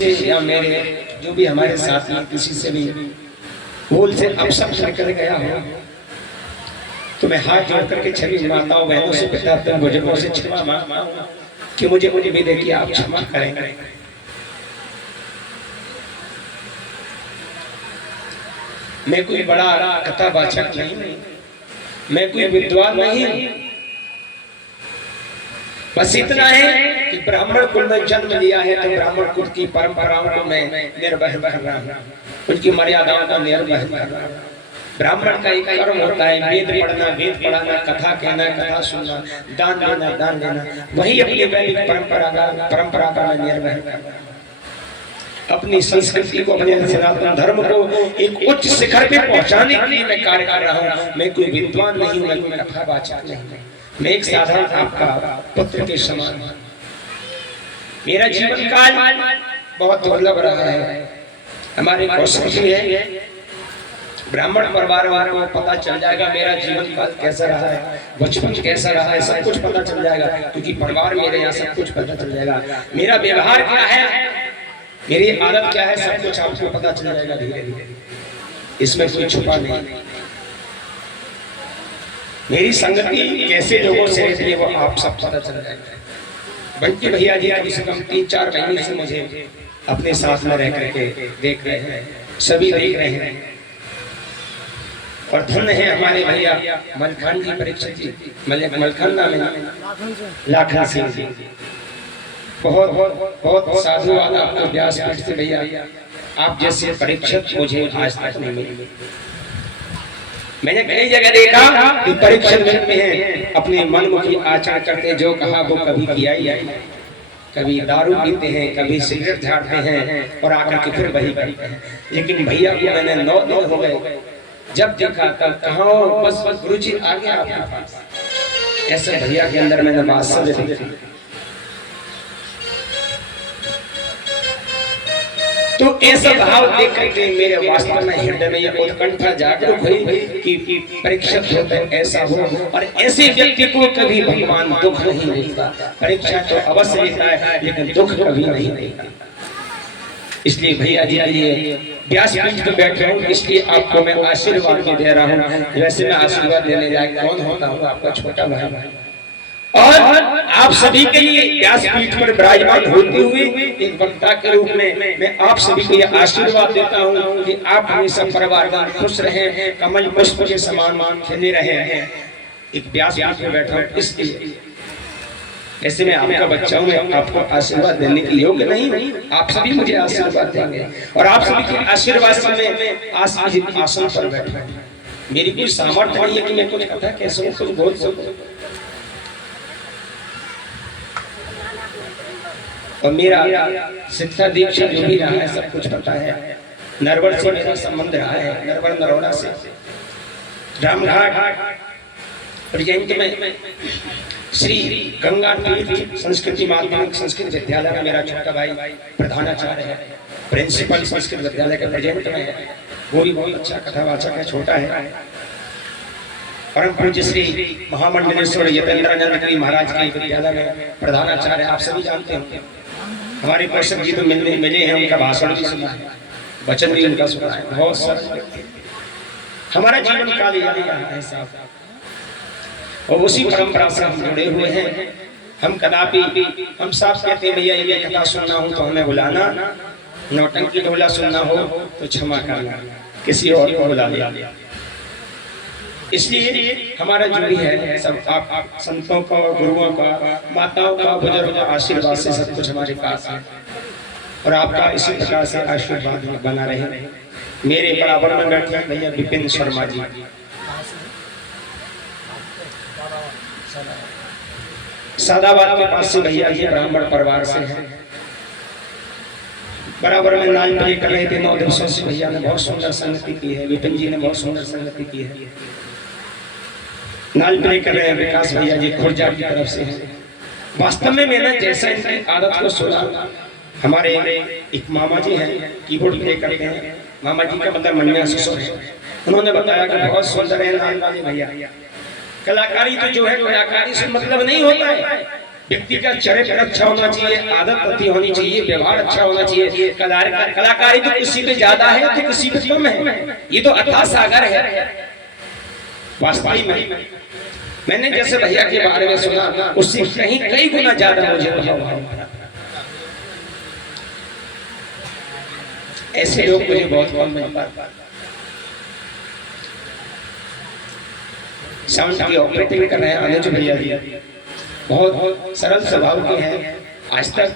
या मेरे जो भी हमारे साथ में किसी से भी भूल से अपशब्द निकल गया हो तो मैं हाथ जोड़ करके छवि माताओं बहनों से पिता बुजुर्गों से क्षमा मांगता हूं कि मुझे भी देखिए आप क्षमा करेंगे। मैं कोई बड़ा कथावाचक नहीं, मैं कोई विद्वान नहीं, बस इतना है कि ब्राह्मण कुल में जन्म लिया है तो ब्राह्मण कुल की परंपराओं को मैं निर्वह कर रहा हूं, उनकी मर्यादाओं को निर्वह कर रहा हूं। ब्राह्मण का एक कर्म होता है वेद पढ़ना, वेद पढ़ाना, कथा कहना, कथा सुनना, दान देना, दान देना, वही अपनी वैदिक परंपरा का मैं निर्वह कर रहा हूं। अपनी संस्कृति को, अपने सनातन धर्म को एक उच्च शिखर पे पहुंचाने के लिए मैं कार्य कर रहा हूं। मैं कोई विद्वान नहीं, मैं कोई कथावाचक नहीं, मैं एक साधारण आपका पुत्र के समान। मेरा जीवन काल बहुत दुर्लभ रहा है। हमारे कौशल है ब्राह्मण परिवार वालों को पता चल जाएगा मेरा जीवन काल कैसा रहा है, बचपन कैसा रहा है, सब कुछ पता चल जाएगा, क्योंकि परिवार मेरे यहाँ सब कुछ पता चल जाएगा। मेरा व्यवहार क्या है, मेरी आदत क्या है, सब कुछ आपको पता चल जाएगा धीरे धीरे, इसमें कोई छुपा नहीं। मेरी संगति कैसे लोगों से रहती है वो आप सब पता चल जाएगा। बंटी भैया जी कम से कम 3-4 महीने से मुझे अपने साथ में रह करके देख रहे हैं, सभी देख रहे हैं। और धन्य है हमारे भैया मलखान जी, परीक्षित जी, मलखाना में लाखन सिंह जी, बहुत बहुत साधु वाला आपको व्यासपीठ से भैया, आप जैसे परीक्षक मुझे आज तक नहीं मिले। मैंने कई जगह देखा कि परीक्षक में है अपने मनमुखी आचरण करते, जो कहा वो कभी किया ही नहीं। कभी दारू पीते हैं, कभी सिगरेट झाड़ते हैं और आकर के फिर वही करते हैं। लेकिन भैया को मैंने 9 दिन हो गए जब देखा तब कहा बस गुरुजी आ गया आपके पास, ऐसे भैया के अंदर मैंने वात्सल्य देखी। तो ऐसा भाव देख करके मेरे वास्तव में हृदय में यह उत्कंठा जागरूक हुई कि परीक्षक होते ऐसा हो, और ऐसे व्यक्ति को कभी भगवान दुख नहीं देता। परीक्षा तो अवश्य लेता है लेकिन दुख कभी नहीं देता। इसलिए भैया जी के लिए व्यासपीठ पे बैठ रहा हूँ, इसलिए आपको मैं आशीर्वाद भी दे रहा हूँ। वैसे मैं आशीर्वाद देने जाए कौन होता हूँ, आपका छोटा भाई, और आप सभी के लिए व्यासपीठ पर विराजमान होते हुए एक वक्ता के रूप में मैं आप सभी को यह आशीर्वाद देता हूं कि आप हमेशा परिवार खुश रहें, कमल पुष्प के समान खिले रहें। एक व्यासपीठ में बैठा हूं इसलिए, ऐसे में आपका बच्चा हूं, मैं आपको आशीर्वाद देने के योग्य नहीं, आप सभी मुझे आशीर्वाद देंगे और आप सभी के आशीर्वाद से मैं आसन पर बैठा हूं। मेरी कोई सामर्थ्य नहीं है कि मैं कुछ कथा कह सकूं, कुछ बोल सकूं, और मेरा शिक्षा दीक्षा जो भी रहा है सब कुछ पता है। नरवर से मेरा संबंध रहा है, नरवर नरोड़ा से, रामघाट प्रेजेंट में श्री गंगा तीर्थ संस्कृति माध्यमिक संस्कृत विद्यालय का मेरा छोटा भाई प्रधानाचार्य है, प्रिंसिपल संस्कृत विद्यालय के प्रेजेंट में है। वो भी बहुत अच्छा कथावाचक है, छोटा है। परम पूज्य श्री महामंडलेश्वर यतेंद्रानंद गिरी महाराज के विद्यालय में प्रधानाचार्य, आप सभी जानते हैं। हमारे परिषद जी तो मिले हैं, उनका भाषण भी सुना है, वचन भी उनका सुना है। बहुत सारे हमारा जीवन काल यही रहा है साहब, और उसी परंपरा से हम जुड़े हुए हैं। हम कदापि हम साफ कहते हैं भैया ये कथा सुनना हो तो हमें बुलाना, नौटंकी ढोला सुनना हो तो क्षमा करना, किसी और को बुला लिया। इसलिए हमारा जो भी है सब आप संतों का, गुरुओं का, माताओं का, बुजुर्गों का आशीर्वाद से सब कुछ हमारे पास है, और आपका इसी प्रकार से आशीर्वाद बना रहे। मेरे बराबर में बैठे भैया विपिन शर्मा जी, सादाबाद के पास से भैया जी ब्राह्मण परिवार से हैं। बराबर में नाच प्ले कर रहे थे 9 दिवसों से। भैया ने बहुत सुंदर संगति की है, विपिन जी ने बहुत सुंदर संगति की है। नाच प्ले कर रहे हैं विकास भैया जी खुर्जा की तरफ से हैं। वास्तव में मैंने जैसा इनकी आदत को सुना, हमारे एक मामा जी हैं कीबोर्ड प्ले करते हैं, मामा जी का मतलब मन्या ससुर है, उन्होंने बताया कि बहुत सुंदर है नाच वाले भैया। कलाकारी तो जो है कलाकारी से मतलब नहीं होता है, व्यक्ति का चरित्र अच्छा होना चाहिए, आदत अच्छी होनी चाहिए, व्यवहार अच्छा होना चाहिए। कलाकारी तो किसी पे ज्यादा है तो किसी पे कम है, ये तो अथाह सागर है। वास्तव में मैंने जैसे भैया के बारे में सुना, उससे कई गुना ज्यादा मुझे प्रभाव। ऐसे लोग मुझे बहुत कम मिल पाते। साउंड की ऑपरेटिंग कर रहे हैं अनुज भैया जी, बहुत सरल स्वभाव के हैं। आज तक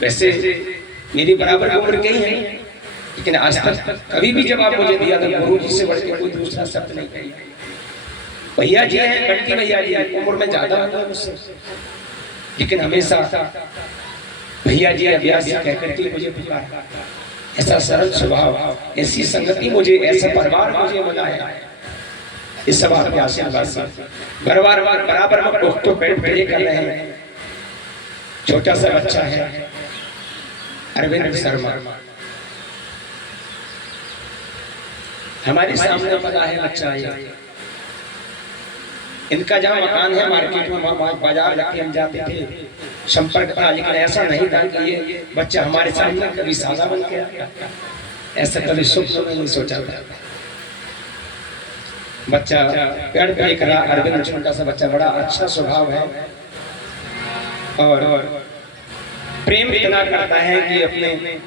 वैसे मेरी बराबर उम्र के ही हैं, लेकिन आज तक कभी भी जब आप मुझे दिया तो गुरु जी से बढ़ के कोई दूसरा शब्द नहीं कही। भैया जी हैं, बंटी भैया जी उम्र में ज्यादा होगा मुझसे, लेकिन हमेशा भैया जी अभ्यास कहकर के मुझे पुकारा। ऐसा सरल स्वभाव, ऐसी संगति मुझे, ऐसा परिवार मुझे मिला है। इस सब आपके आशीर्वाद से बराबर में तो पेट पे कर रहे हैं। छोटा सा बच्चा है अरविंद शर्मा, हमारे सामने पता है बच्चा है। इनका जहाँ मकान है मार्केट में, बाजार लगे हम जाते थे, संपर्क था, लेकिन ऐसा नहीं था कि ये बच्चा हमारे सामने कभी सादा बन गया। ऐसा कभी स्वप्न में नहीं सोचा था। बच्चा पेड़ पे खड़ा, अरविंद छोटा सा बच्चा, बड़ा अच्छा स्वभाव है और प्रेम इतना करता है कि अपने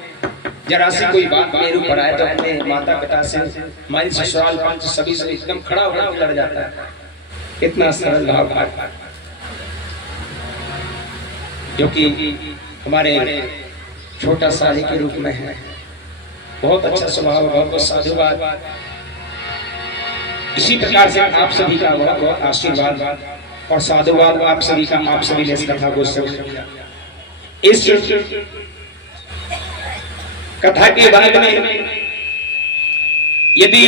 जरा सी कोई बात मेरे ऊपर आए तो अपने माता पिता से, हमारी ससुराल पंच सभी से एकदम खड़ा होकर लड़ जाता है। इतना सरल भाव जो कि हमारे छोटा साली के रूप में है। बहुत अच्छा स्वभाव, बहुत साधुवाद। इसी प्रकार से आप सभी का बहुत बहुत आशीर्वाद और साधुवाद आप सभी का, आप सभी ने इस कथा को सुना। इस कथा के बाद में यदि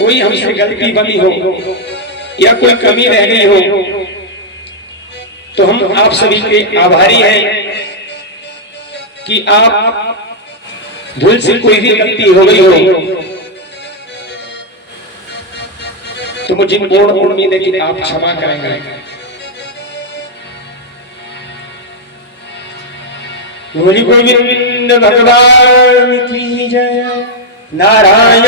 कोई हमसे गलती बनी हो या कोई कमी रह गई हो तो हम आप सभी के आभारी हैं कि आप भूल से कोई भी गलती हो गई हो तो मुझे पूर्ण उम्मीद है कि आप क्षमा करेंगे। गोविंद भगवान की जय। नारायण।